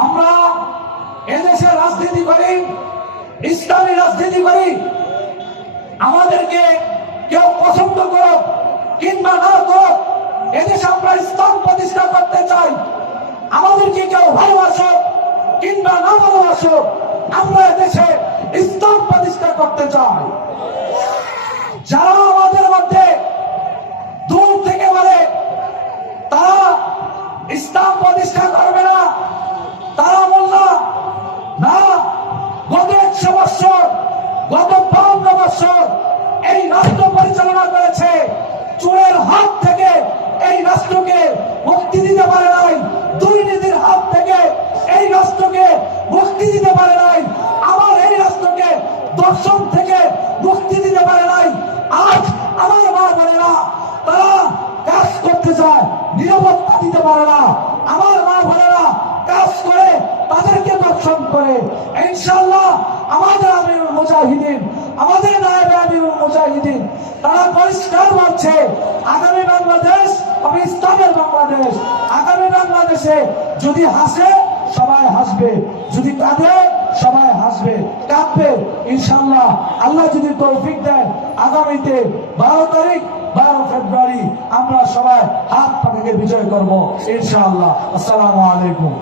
আমরা এদেশে রাজনীতি করি, ইসলামী রাজনীতি করি। আমাদেরকে কেউ পছন্দ করো কিংবা না করো, এদেশে আমরা ইসলাম প্রতিষ্ঠা করতে চাই। আমাদেরকে কেউ ভালোবাসো কিংবা না ভালোবাসো, আমরা এদেশে ইসলাম প্রতিষ্ঠা করতে চাই। যারা আমাদের মধ্যে দূর থেকে বলে তারা ইসলাম প্রতিষ্ঠা করবে না, তারা বলল না, গত 100 বছর, গত 52 বছর এই রাষ্ট্র পরিচালনা করেছে, চোরের হাত থেকে এই রাষ্ট্রকে মুক্তি দিতে পারে নাই, দুর্নীতির হাত থেকে এই রাষ্ট্রকে মুক্তি দিতে পারে নাই, আমার এই রাষ্ট্রকে দর্শন থেকে মুক্তি দিতে পারে নাই। আজ আমার মা বোনেরা তারা কাজ করতে চায়, নিরাপত্তা দিতে পারে না। আমার মা বোনেরা কাজ করে তাদেরকে দর্শন করে। ইনশাআল্লাহ আমাদের আমিরুল মুজাহিদিন, আমাদের নায়েবে আমিরুল মুজাহিদিন তারা পরিষ্কার বলছে, আগামী বাংলাদেশ হবে ইসলামের বাংলাদেশ। আগামী বাংলাদেশে যদি হাসে সবাই হাসবে, যদি কাঁদে সবাই হাসবে, কাঁদবে। ইনশাআল্লাহ আল্লাহ যদি তৌফিক দেন, আগামীতে 12 তারিখ 12 ফেব্রুয়ারি আমরা সবাই হাত পাখাকে বিজয় করবো ইনশাআল্লাহ। আসসালামু আলাইকুম।